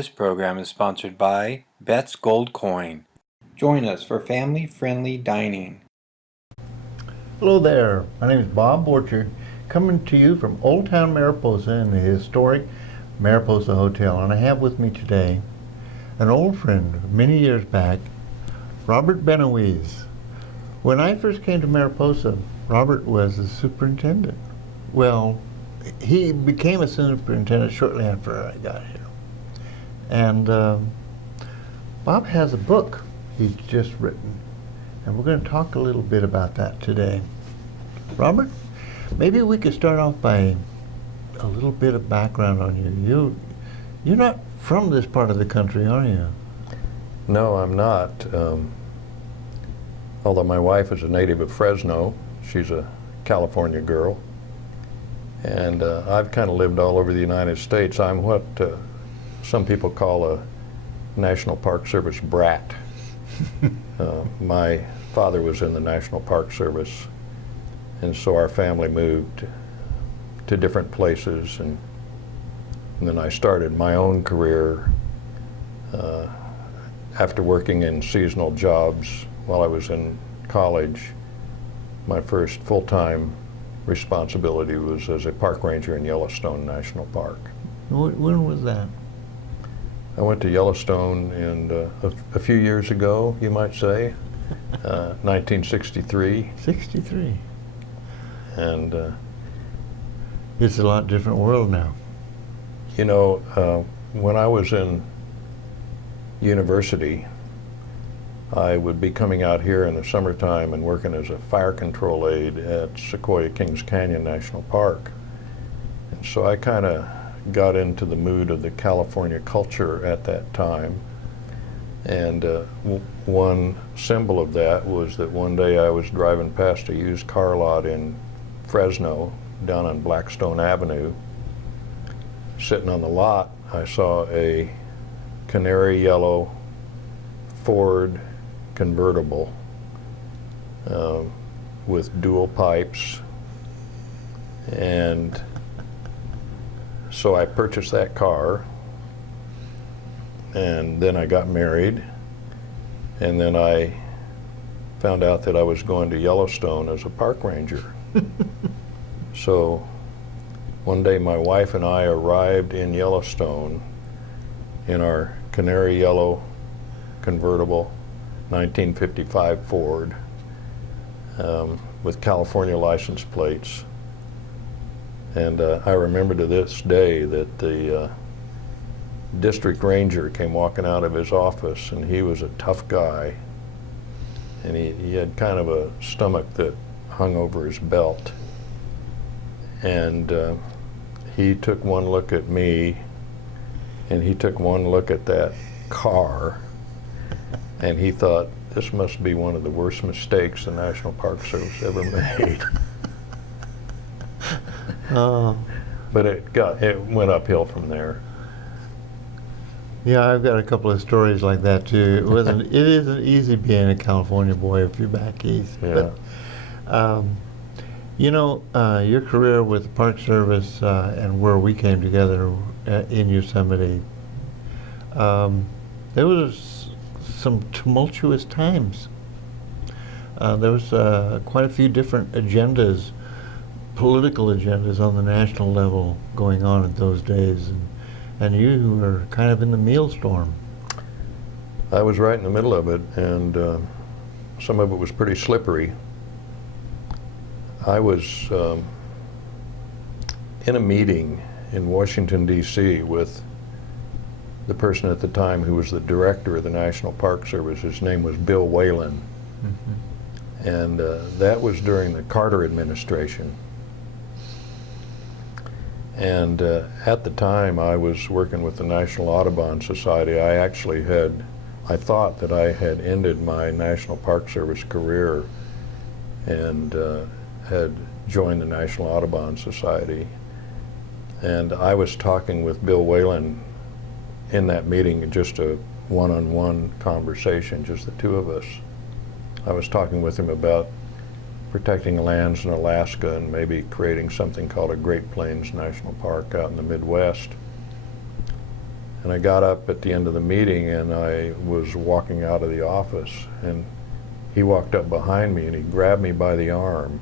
This program is sponsored by Bet's Gold Coin. Join us for family-friendly dining. Hello there, my name is Bob Borcher, coming to you from Old Town Mariposa in the historic Mariposa Hotel, and I have with me today an old friend many years back, Robert Bennewies. When I first came to Mariposa, Robert was the superintendent. Well, he became a superintendent shortly after I got here. And Bob has a book he's just written, and we're going to talk a little bit about that today. Robert, maybe we could start off by a little bit of background on you. You're not from this part of the country, are you? No, I'm not. Although my wife is a native of Fresno, she's a California girl. And I've kind of lived all over the United States. I'm what some people call a National Park Service brat. My father was in the National Park Service, and so our family moved to different places, and then I started my own career after working in seasonal jobs while I was in college. My first full-time responsibility was as a park ranger in Yellowstone National Park. When was that? I went to Yellowstone a few years ago, you might say, 1963. 63. And it's a lot different world now. you know, when I was in university, I would be coming out here in the summertime and working as a fire control aide at Sequoia Kings Canyon National Park. And so I kind of got into the mood of the California culture at that time. And one symbol of that was that one day I was driving past a used car lot in Fresno down on Blackstone Avenue. Sitting on the lot, I saw a canary yellow Ford convertible with dual pipes, and so I purchased that car, and then I got married, and then I found out that I was going to Yellowstone as a park ranger. So one day my wife and I arrived in Yellowstone in our canary yellow convertible 1955 Ford with California license plates. And I remember to this day that the district ranger came walking out of his office, and he was a tough guy, and he had kind of a stomach that hung over his belt. And he took one look at me, and he took one look at that car, and he thought, this must be one of the worst mistakes the National Park Service ever made. But it went uphill from there. Yeah, I've got a couple of stories like that too. It isn't easy being a California boy if you're back east. Yeah. But you know, your career with the Park Service and where we came together in Yosemite, there was some tumultuous times. There was quite a few different agendas, political agendas on the national level going on in those days, and you were kind of in the maelstrom. I was right in the middle of it, and some of it was pretty slippery. I was in a meeting in Washington, D.C. with the person at the time who was the director of the National Park Service. His name was Bill Whalen. Mm-hmm. And that was during the Carter administration. And at the time I was working with the National Audubon Society. I thought that I had ended my National Park Service career and had joined the National Audubon Society. And I was talking with Bill Whalen in that meeting, just a one-on-one conversation, just the two of us. I was talking with him about protecting lands in Alaska and maybe creating something called a Great Plains National Park out in the Midwest. And I got up at the end of the meeting, and I was walking out of the office, and he walked up behind me and he grabbed me by the arm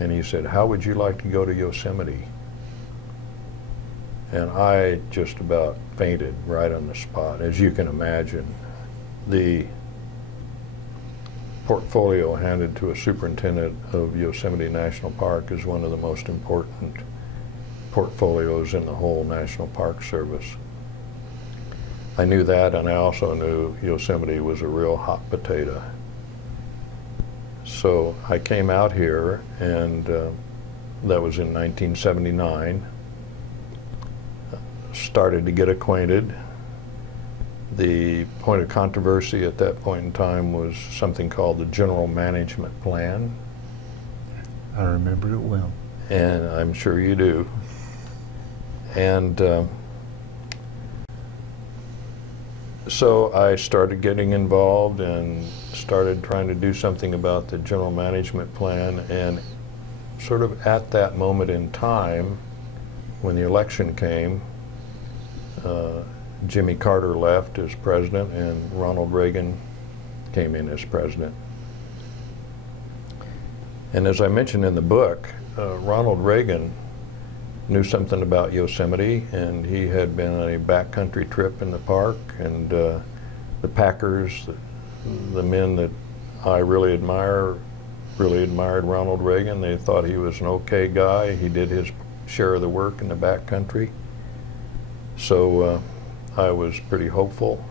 and he said, "How would you like to go to Yosemite?" And I just about fainted right on the spot. As you can imagine, the portfolio handed to a superintendent of Yosemite National Park is one of the most important portfolios in the whole National Park Service. I knew that, and I also knew Yosemite was a real hot potato. So I came out here, and that was in 1979. Started to get acquainted. The point of controversy at that point in time was something called the General Management Plan. I remember it well. And I'm sure you do. And so I started getting involved and started trying to do something about the General Management Plan. And sort of at that moment in time, when the election came, Jimmy Carter left as president and Ronald Reagan came in as president. And as I mentioned in the book, Ronald Reagan knew something about Yosemite, and he had been on a backcountry trip in the park, and the Packers, the men that I really admire, really admired Ronald Reagan. They thought he was an okay guy. He did his share of the work in the backcountry. So I was pretty hopeful.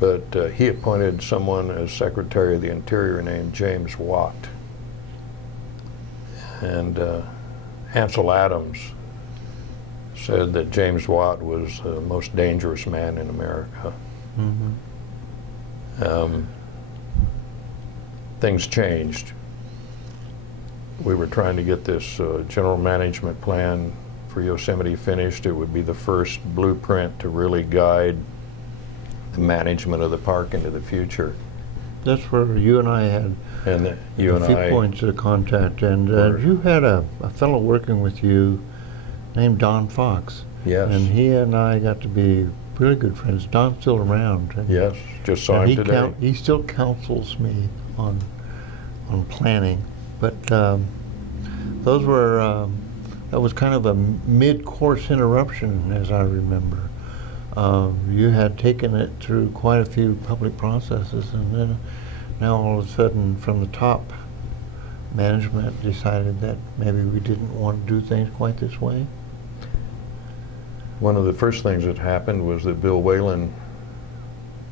But he appointed someone as Secretary of the Interior named James Watt. And Ansel Adams said that James Watt was the most dangerous man in America. Mm-hmm. Things changed. We were trying to get this general management plan for Yosemite finished. It would be the first blueprint to really guide the management of the park into the future. That's where you and I had a few points of contact, and you had a fellow working with you named Don Fox. Yes. And he and I got to be really good friends. Don's still around. Yes, just saw him today. He still counsels me on planning, but those were that was kind of a mid-course interruption, as I remember. You had taken it through quite a few public processes, and then now all of a sudden from the top, management decided that maybe we didn't want to do things quite this way. One of the first things that happened was that Bill Whalen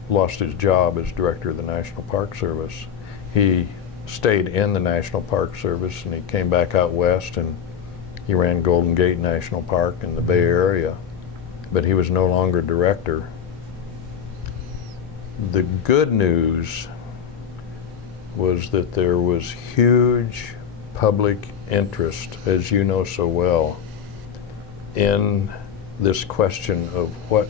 lost his job as director of the National Park Service. He stayed in the National Park Service, and he came back out west, and he ran Golden Gate National Park in the Bay Area, but he was no longer director. The good news was that there was huge public interest, as you know so well, in this question of what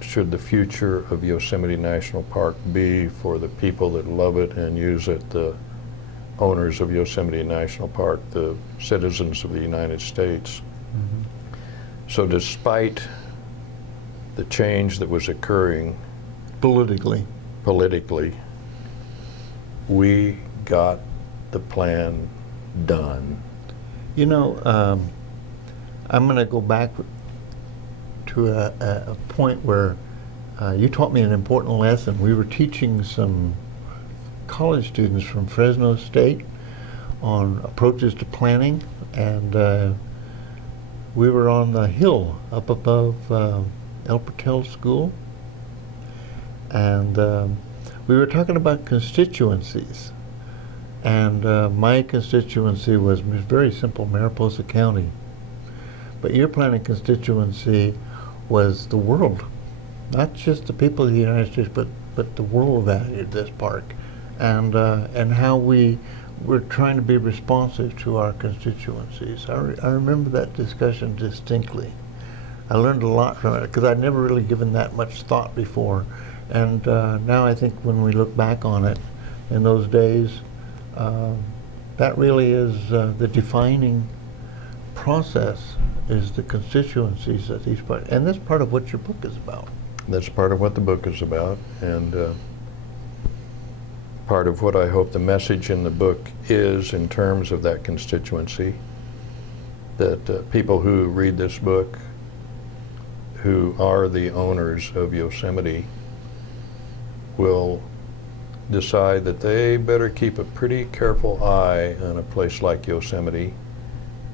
should the future of Yosemite National Park be for the people that love it and use it, the owners of Yosemite National Park, the citizens of the United States. Mm-hmm. So despite the change that was occurring politically, we got the plan done. You know, I'm going to go back to a point where you taught me an important lesson. We were teaching some college students from Fresno State on approaches to planning, and we were on the hill up above El Patel School, and we were talking about constituencies, and my constituency was very simple, Mariposa County, but your planning constituency was the world, not just the people of the United States, but the world valued this park, and how we were trying to be responsive to our constituencies. I remember that discussion distinctly. I learned a lot from it because I'd never really given that much thought before, and now I think when we look back on it, in those days, that really is the defining process is the constituencies that these part, and that's part of what your book is about. That's part of what the book is about, and part of what I hope the message in the book is in terms of that constituency, that people who read this book, who are the owners of Yosemite, will decide that they better keep a pretty careful eye on a place like Yosemite,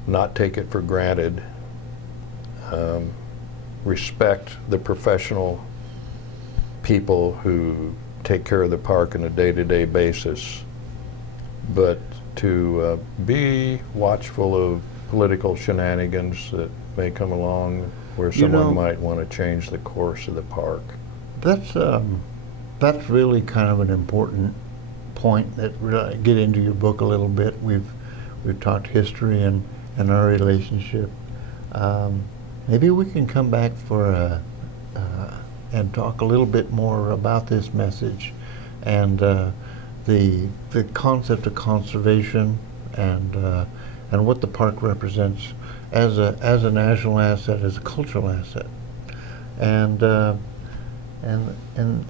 not take it for granted, respect the professional people who take care of the park on a day-to-day basis, but to be watchful of political shenanigans that may come along where someone might want to change the course of the park. That's really kind of an important point that really get into your book a little bit. We've talked history and our relationship. Maybe we can come back for and talk a little bit more about this message and the concept of conservation and what the park represents as a national asset, as a cultural asset, and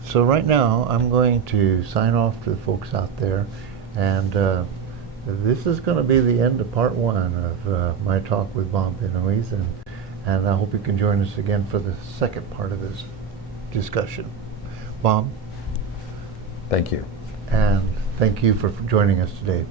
so right now I'm going to sign off to the folks out there, and this is going to be the end of part one of my talk with Bob Binnewies, and I hope you can join us again for the second part of this discussion. Bob? Thank you. And thank you for joining us today.